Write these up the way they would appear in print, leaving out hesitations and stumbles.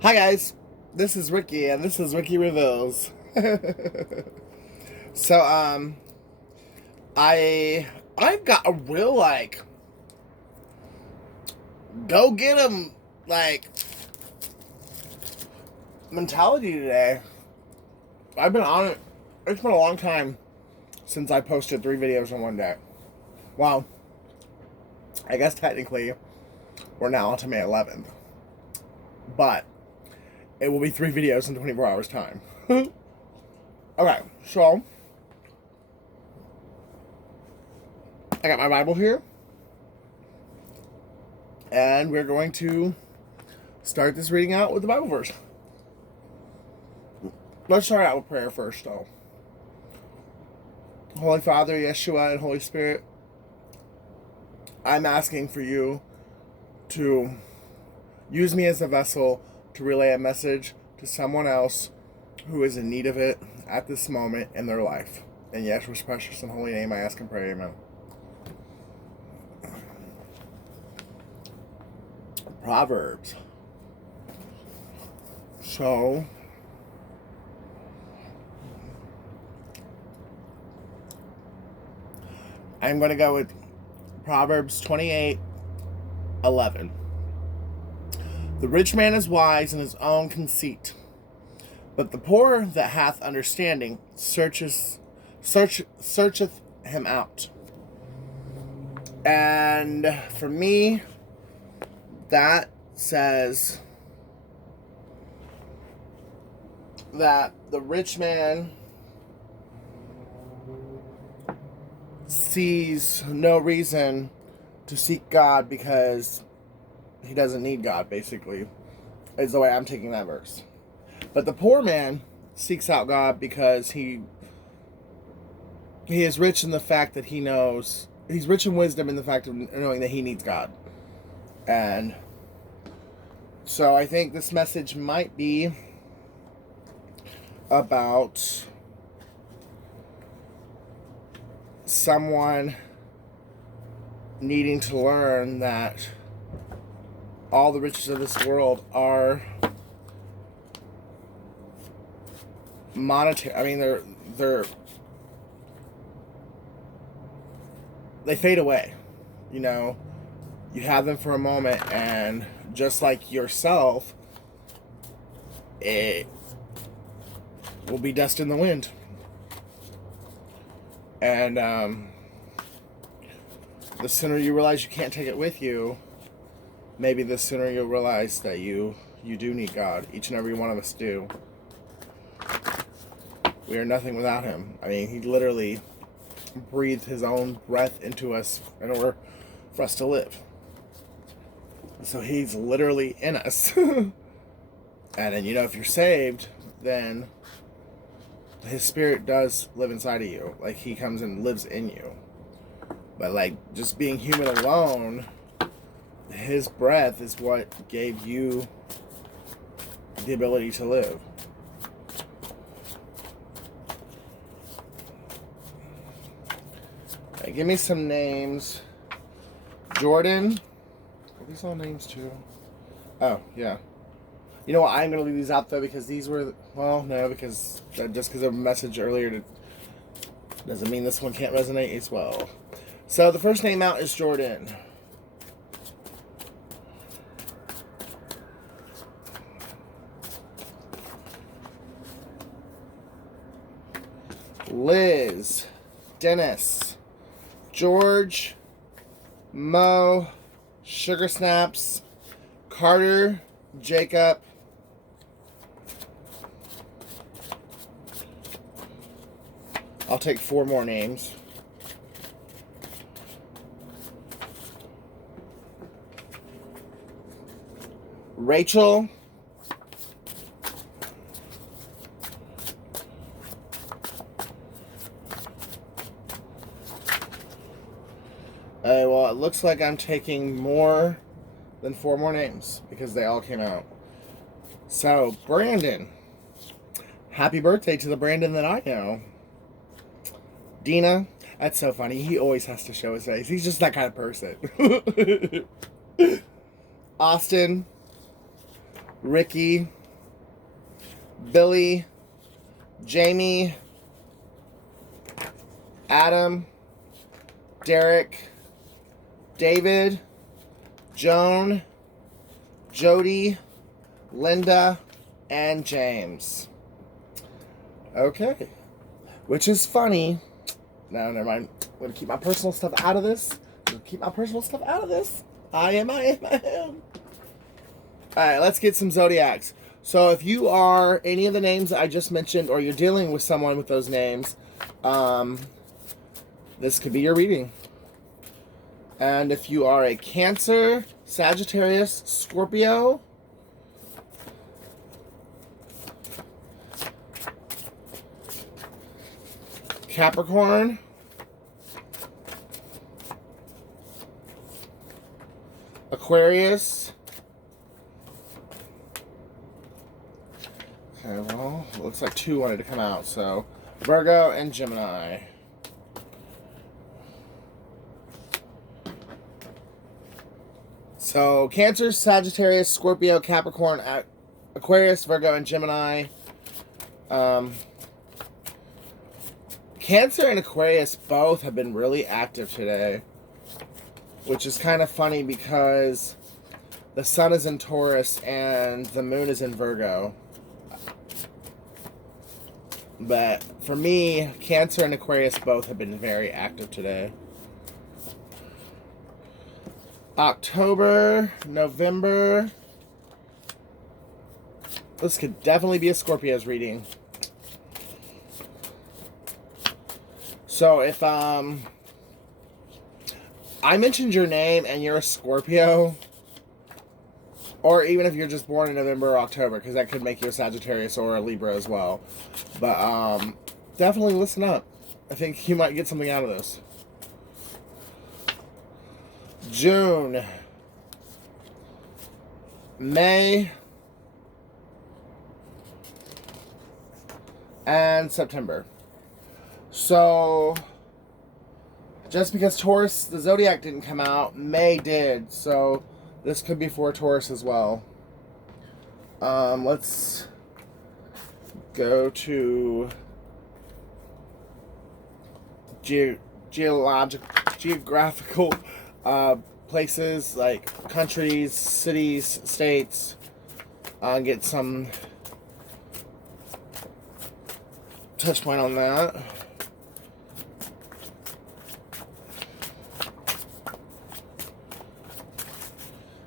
Hi guys, this is Ricky and this is Ricky Reveals. so I've got a real go get 'em mentality today. I've been on it. It's been a long time since I posted 3 videos in one day. Well, I guess technically we're now on to May 11th, but it will be 3 videos in 24 hours time. Okay, so I got my Bible here, and we're going to start this reading out with the Bible verse. Let's start out with prayer first, though. Holy Father, Yeshua, and Holy Spirit, I'm asking for you to use me as a vessel to relay a message to someone else who is in need of it at this moment in their life. In Yeshua's precious and holy name, I ask and pray, amen. Proverbs. So, I'm going to go with Proverbs 28:11. The rich man is wise in his own conceit, but the poor that hath understanding searcheth him out. And for me, that says that the rich man sees no reason to seek God because he doesn't need God, basically, is the way I'm taking that verse. But the poor man seeks out God because he is rich in the fact that he knows, he's rich in wisdom in the fact of knowing that he needs God. And so I think this message might be about someone needing to learn that all the riches of this world are monetary. I mean, they fade away. You know, you have them for a moment, and just like yourself, it will be dust in the wind. And the sooner you realize you can't take it with you, maybe the sooner you'll realize that you do need God. Each and every one of us do. We are nothing without him. I mean, he literally breathed his own breath into us in order for us to live. So he's literally in us. And then, you know, if you're saved, then his spirit does live inside of you. Like, he comes and lives in you. But, like, just being human alone, his breath is what gave you the ability to live. Okay, give me some names. Jordan. Are these all names too? Oh, yeah. You know what? I'm going to leave these out, though, because these were... Well, no, because just because of a message earlier doesn't mean this one can't resonate as well. So, the first name out is Jordan. Liz, Dennis, George, Mo, Sugar Snaps, Carter, Jacob, I'll take 4 more names. Rachel, well, it looks like I'm taking more than 4 more names because they all came out. So, Brandon. Happy birthday to the Brandon that I know. Dina. That's so funny. He always has to show his face. He's just that kind of person. Austin. Ricky, Billy, Jamie, Adam, Derek, David, Joan, Jody, Linda, and James. Okay. Which is funny. No, never mind. I'm going to keep my personal stuff out of this. I am. Alright, let's get some zodiacs. So if you are any of the names I just mentioned, or you're dealing with someone with those names, this could be your reading. And if you are a Cancer, Sagittarius, Scorpio, Capricorn, Aquarius. Okay, well, it looks like 2 wanted to come out, so Virgo and Gemini. So Cancer, Sagittarius, Scorpio, Capricorn, Aquarius, Virgo, and Gemini. Cancer and Aquarius both have been really active today, which is kind of funny because the sun is in Taurus and the moon is in Virgo. But for me, Cancer and Aquarius both have been very active today. October, November. This could definitely be a Scorpio's reading. So if I mentioned your name and you're a Scorpio, or even if you're just born in November or October, because that could make you a Sagittarius or a Libra as well. But definitely listen up. I think you might get something out of this. June, May, and September. So, just because Taurus, the Zodiac didn't come out, May did. So, this could be for Taurus as well. Let's go to geographical places like countries, cities, states. Get some touch point on that.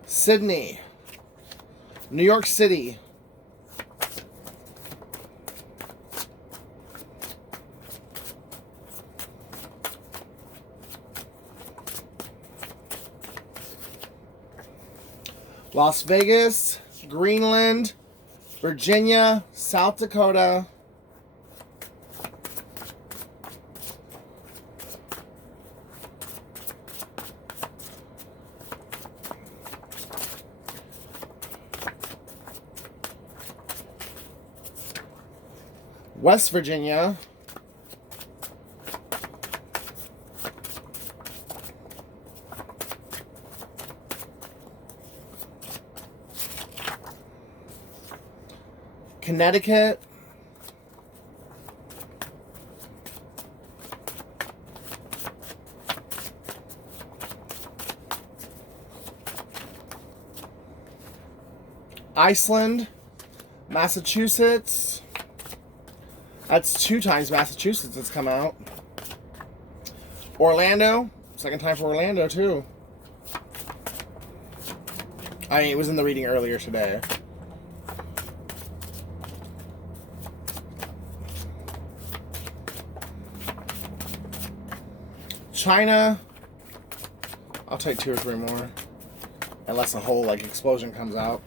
Sydney, New York City, Las Vegas, Greenland, Virginia, South Dakota, West Virginia, Connecticut, Iceland, Massachusetts. That's 2 times Massachusetts has come out. Orlando. Second time for Orlando, too. I mean, it was in the reading earlier today. China. I'll take 2 or 3 more. Unless a whole, explosion comes out.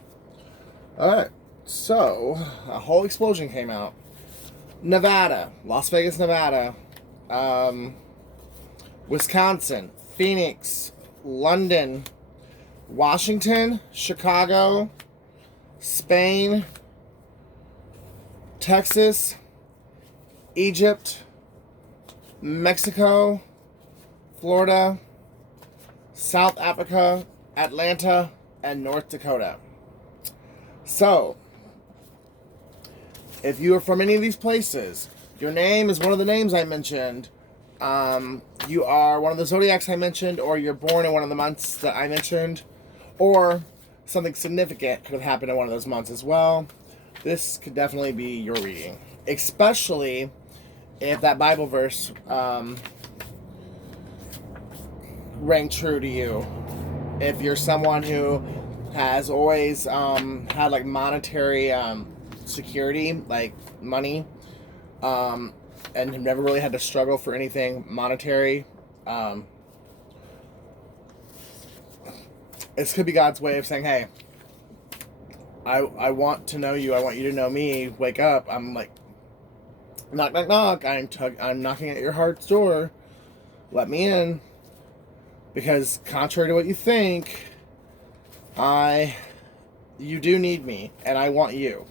Alright. So, a whole explosion came out. Nevada, Las Vegas, Nevada, Wisconsin, Phoenix, London, Washington, Chicago, Spain, Texas, Egypt, Mexico, Florida, South Africa, Atlanta, and North Dakota. So, if you are from any of these places, your name is one of the names I mentioned, you are one of the zodiacs I mentioned, or you're born in one of the months that I mentioned, or something significant could have happened in one of those months as well, this could definitely be your reading. Especially if that Bible verse rang true to you. If you're someone who has always had like monetary security, like money, and have never really had to struggle for anything monetary, this could be God's way of saying, hey, I want to know you. I want you to know me. Wake up. I'm like, knock, knock, knock. I'm knocking at your heart's door. Let me in. Because contrary to what you think, you do need me, and I want you.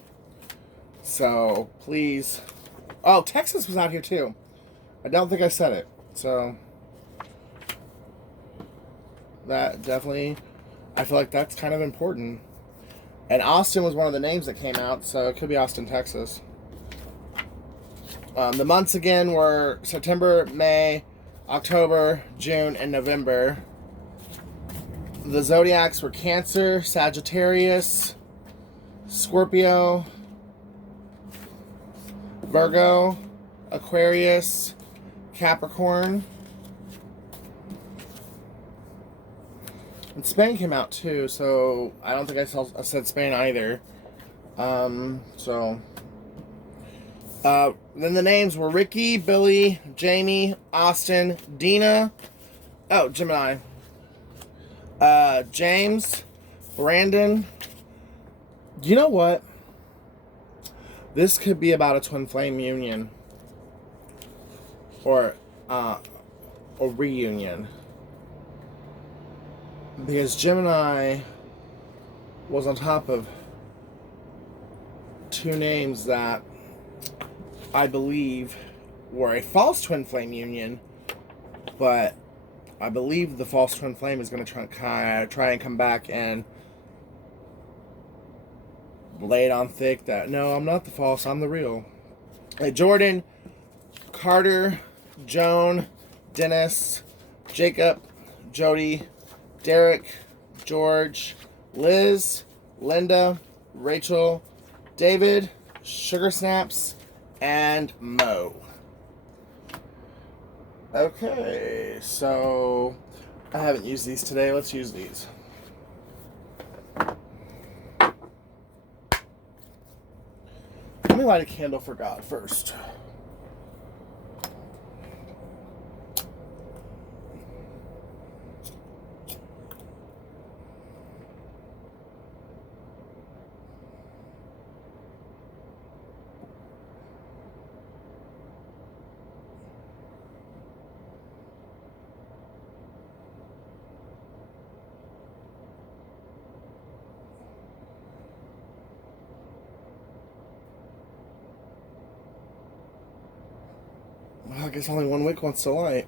So, please. Oh, Texas was out here too. I don't think I said it. So, that definitely, I feel like that's kind of important. And Austin was one of the names that came out, so it could be Austin, Texas. The months again were September, May, October, June, and November. The zodiacs were Cancer, Sagittarius, Scorpio, Virgo, Aquarius, Capricorn. And Spain came out too, so I don't think I said Spain either. Then the names were Ricky, Billy, Jamie, Austin, Dina. Oh, Gemini. James, Brandon. You know what? This could be about a twin flame union. Or a reunion. Because Gemini was on top of two names that I believe were a false twin flame union, but I believe the false twin flame is going to try and come back and lay it on thick that, no, I'm not the false, I'm the real. Hey, Jordan, Carter, Joan, Dennis, Jacob, Jody, Derek, George, Liz, Linda, Rachel, David, Sugar Snaps, and Mo. Okay, so I haven't used these today. Let's use these. Let me light a candle for God first. Well, I guess only one wick wants to light.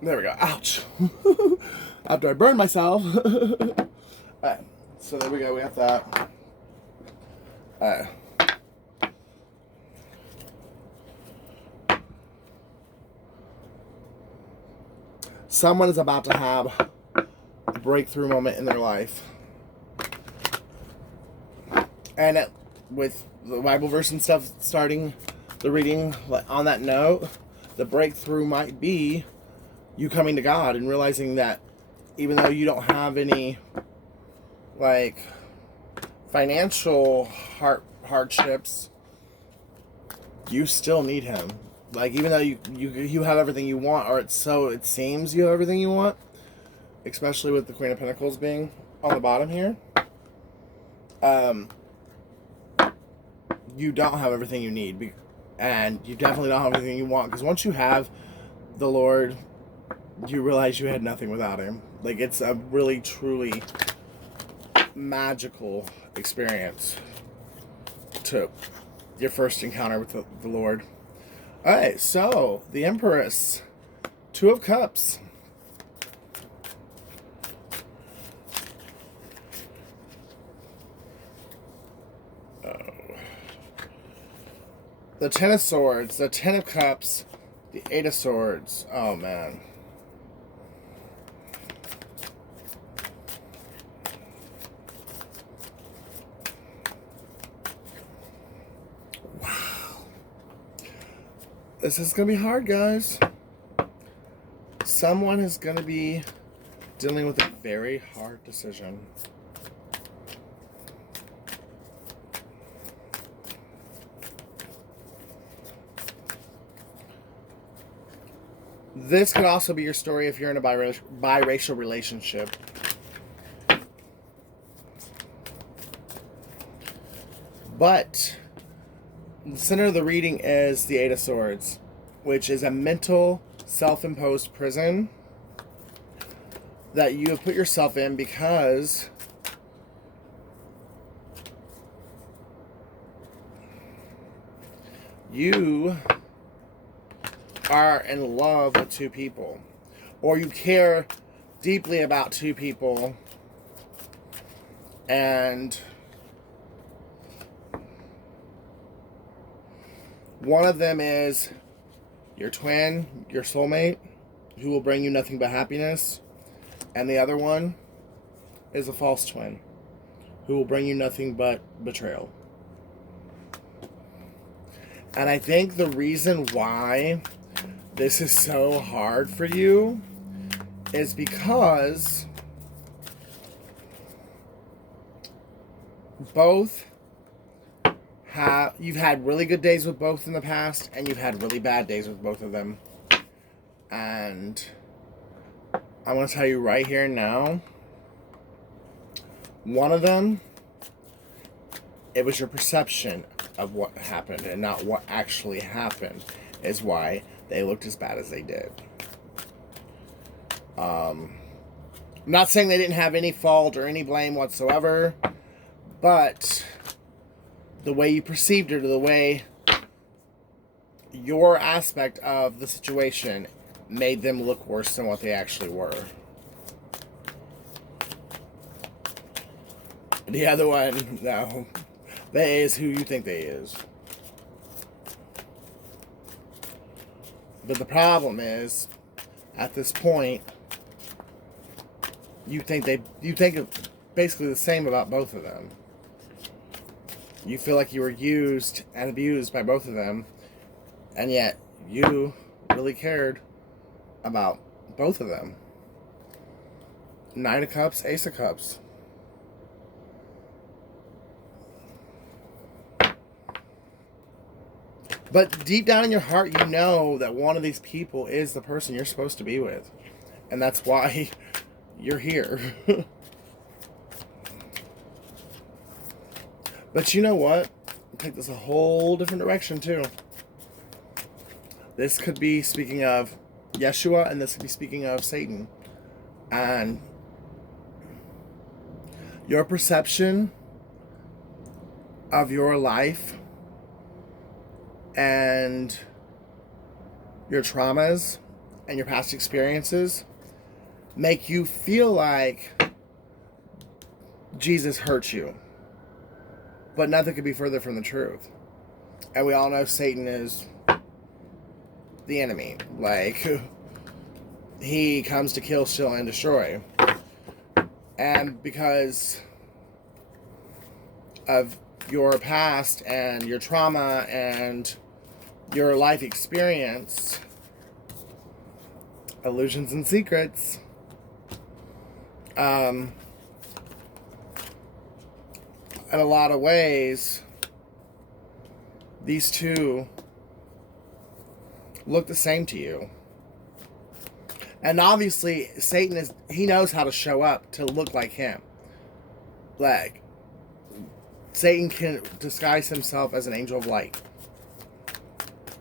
There we go. Ouch. After I burned myself. Alright, so there we go. We got that. Alright. Someone is about to have a breakthrough moment in their life. And with the Bible verse and stuff starting the reading on that note, the breakthrough might be you coming to God and realizing that even though you don't have any like financial hardships, you still need Him. Like, even though you have everything you want, or it seems you have everything you want, especially with the Queen of Pentacles being on the bottom here, you don't have everything you need, and you definitely don't have everything you want, because once you have the Lord, you realize you had nothing without Him. Like, it's a really, truly magical experience to your first encounter with the Lord. Alright, so, the Empress, Two of Cups. The Ten of Swords, the Ten of Cups, the Eight of Swords. Oh, man. Wow. This is going to be hard, guys. Someone is going to be dealing with a very hard decision. This could also be your story if you're in a biracial relationship. But the center of the reading is the Eight of Swords, which is a mental, self-imposed prison that you have put yourself in because you are in love with two people, or you care deeply about two people, and one of them is your twin, your soulmate, who will bring you nothing but happiness, and the other one is a false twin, who will bring you nothing but betrayal. And I think the reason why this is so hard for you is because you've had really good days with both in the past, and you've had really bad days with both of them. And I want to tell you right here and now, one of them, it was your perception of what happened and not what actually happened is why they looked as bad as they did. I'm not saying they didn't have any fault or any blame whatsoever, but the way you perceived it, or the way your aspect of the situation made them look worse than what they actually were. The other one, no, they is who you think they is. But the problem is, at this point, you think basically the same about both of them. You feel like you were used and abused by both of them, and yet you really cared about both of them. Nine of Cups, Ace of Cups. But deep down in your heart, you know that one of these people is the person you're supposed to be with. And that's why you're here. But you know what? I'll take this a whole different direction too. This could be speaking of Yeshua, and this could be speaking of Satan. And your perception of your life and your traumas and your past experiences make you feel like Jesus hurt you. But nothing could be further from the truth. And we all know Satan is the enemy. Like, he comes to kill, steal, and destroy. And because of your past and your trauma and your life experience, illusions and secrets, in a lot of ways, these two look the same to you. And obviously, Satan he knows how to show up to look like him. Like, Satan can disguise himself as an angel of light.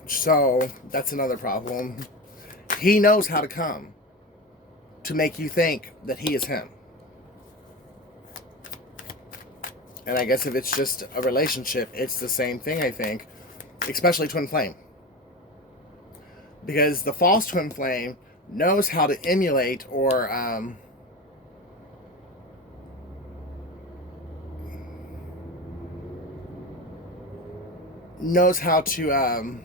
So, that's another problem. He knows how to come to make you think that he is him. And I guess if it's just a relationship, it's the same thing, I think. Especially twin flame. Because the false twin flame knows how to emulate or knows how to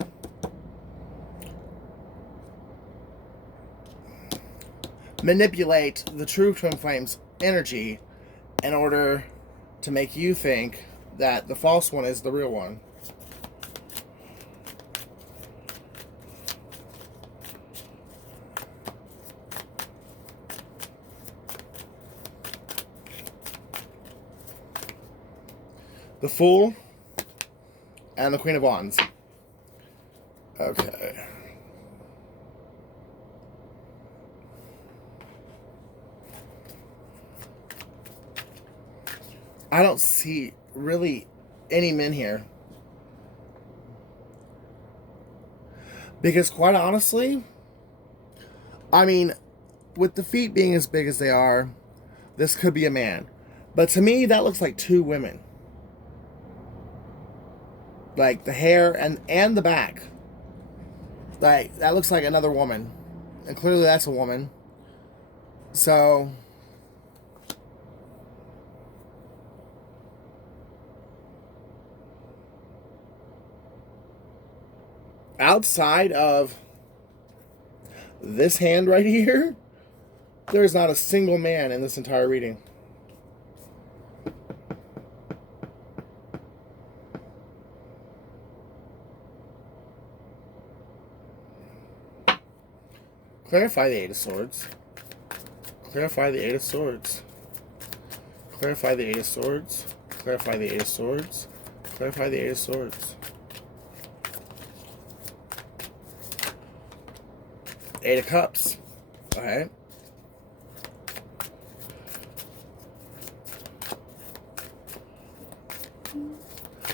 manipulate the true twin flame's energy in order to make you think that the false one is the real one. The Fool and the Queen of Wands. Okay. I don't see really any men here. Because quite honestly, I mean, with the feet being as big as they are, this could be a man. But to me, that looks like two women. Like the hair and the back. Like, that looks like another woman. And clearly that's a woman. So... outside of this hand right here, there's not a single man in this entire reading. Clarify the Eight of Swords. Clarify the Eight of Swords. Clarify the Eight of Swords. Clarify the Eight of Swords. Clarify the Eight of Swords. Eight of Cups. Alright.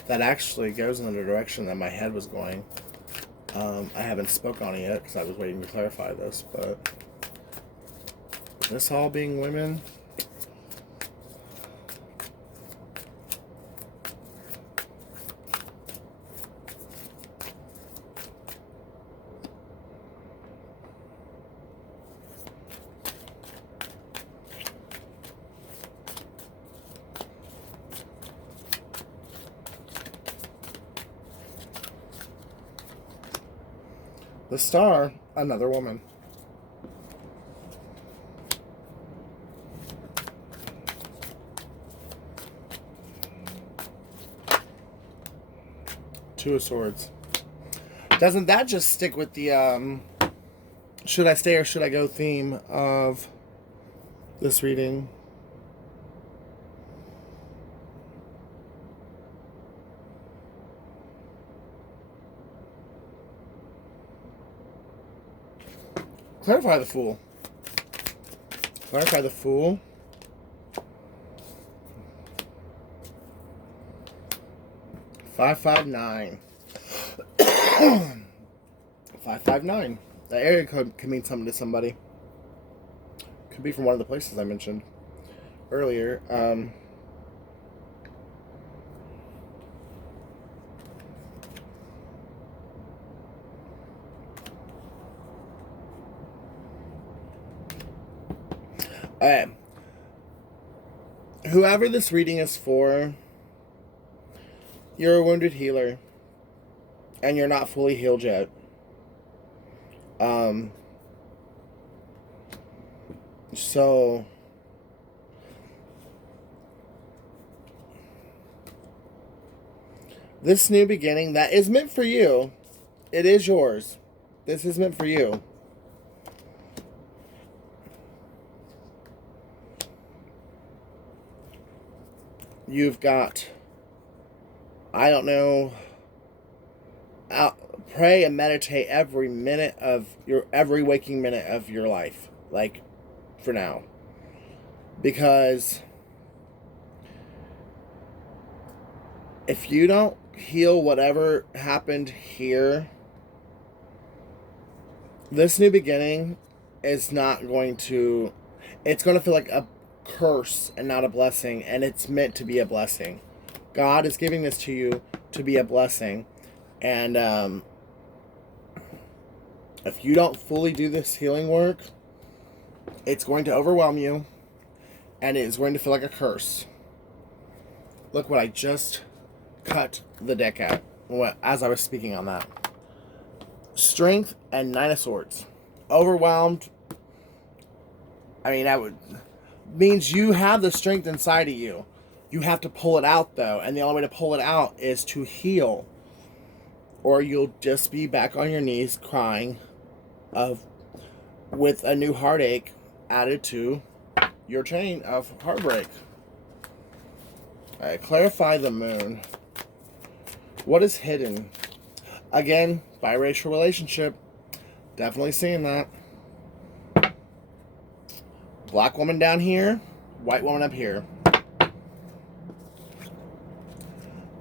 That actually goes in the direction that my head was going. I haven't spoke on it yet because I was waiting to clarify this, but this all being women. The Star, another woman. Two of Swords. Doesn't that just stick with the should I stay or should I go theme of this reading? Clarify the Fool. Clarify the Fool. $559. 559. That area code can mean something to somebody. Could be from one of the places I mentioned earlier. Alright. Whoever this reading is for, you're a wounded healer. And you're not fully healed yet. So... this new beginning that is meant for you, it is yours. This is meant for you. You've got, I don't know, pray and meditate every waking minute of your life, like, for now. Because if you don't heal whatever happened here, this new beginning is not going to, it's going to feel like a curse and not a blessing, and it's meant to be a blessing. God is giving this to you to be a blessing, and if you don't fully do this healing work, it's going to overwhelm you, and it is going to feel like a curse. Look what I just cut the deck at. as I was speaking on that. Strength and Nine of Swords. Overwhelmed. I mean, that means you have the strength inside of you. You have to pull it out, though. And the only way to pull it out is to heal. Or you'll just be back on your knees crying with a new heartache added to your chain of heartbreak. Alright, clarify the moon. What is hidden? Again, biracial relationship. Definitely seeing that. Black woman down here, white woman up here.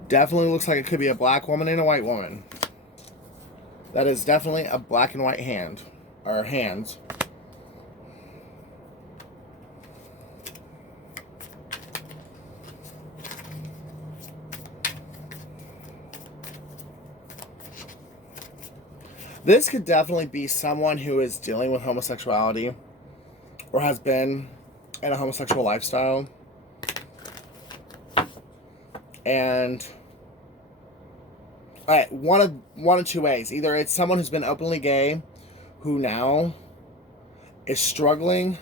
Definitely looks like it could be a black woman and a white woman. That is definitely a black and white hand. Or hands. This could definitely be someone who is dealing with homosexuality or has been in a homosexual lifestyle. And all right, one of two ways. Either it's someone who's been openly gay who now is struggling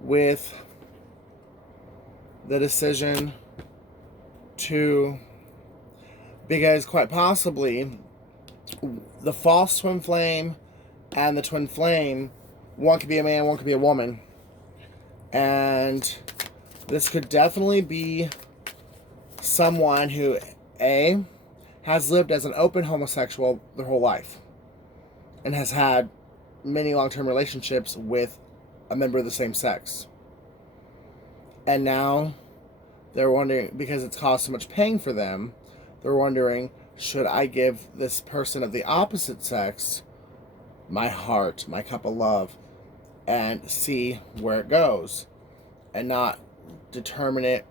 with the decision to, because quite possibly the false twin flame and the twin flame, one could be a man, one could be a woman. And this could definitely be someone who, A, has lived as an open homosexual their whole life and has had many long-term relationships with a member of the same sex. And now they're wondering, because it's caused so much pain for them, they're wondering, should I give this person of the opposite sex my heart, my cup of love, and see where it goes, and not determine it,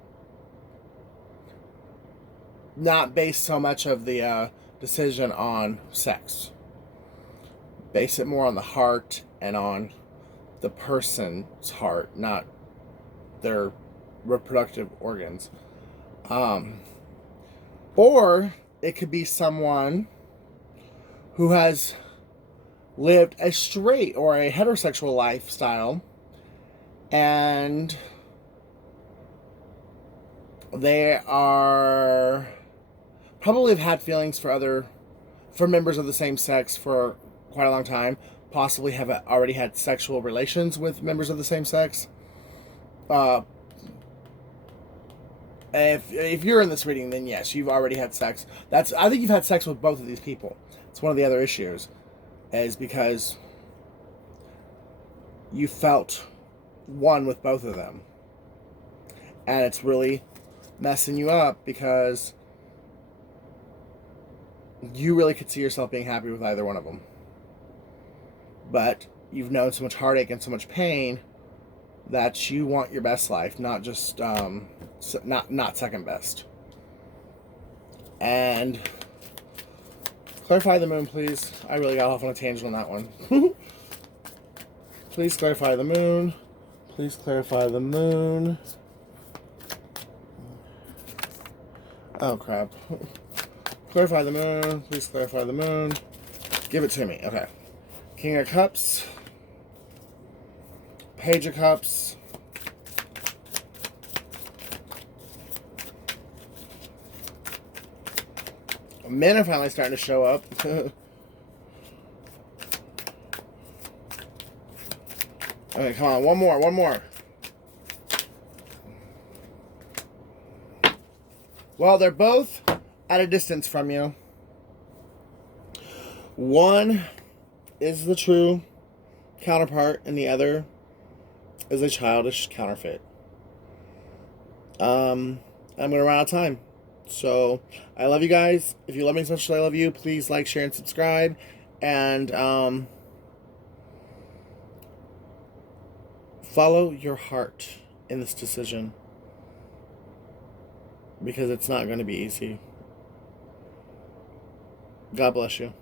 not base so much of the decision on sex. Base it more on the heart and on the person's heart, not their reproductive organs. Or it could be someone who has lived a straight or a heterosexual lifestyle and they are probably have had feelings for members of the same sex for quite a long time, possibly have already had sexual relations with members of the same sex. If you're in this reading, then yes, you've already had sex. I think you've had sex with both of these people. It's one of the other issues, is because you felt one with both of them. And it's really messing you up because you really could see yourself being happy with either one of them. But you've known so much heartache and so much pain that you want your best life, not just not second best. And clarify the moon, please. I really got off on a tangent on that one. Please clarify the moon. Please clarify the moon. Oh crap. Clarify the moon. Please clarify the moon. Give it to me. Okay. King of Cups. Page of Cups. Men are finally starting to show up. Okay, come on. One more. Well, they're both at a distance from you. One is the true counterpart, and the other is a childish counterfeit. I'm going to run out of time. So, I love you guys. If you love me as much as I love you, please like, share, and subscribe. And follow your heart in this decision. Because it's not going to be easy. God bless you.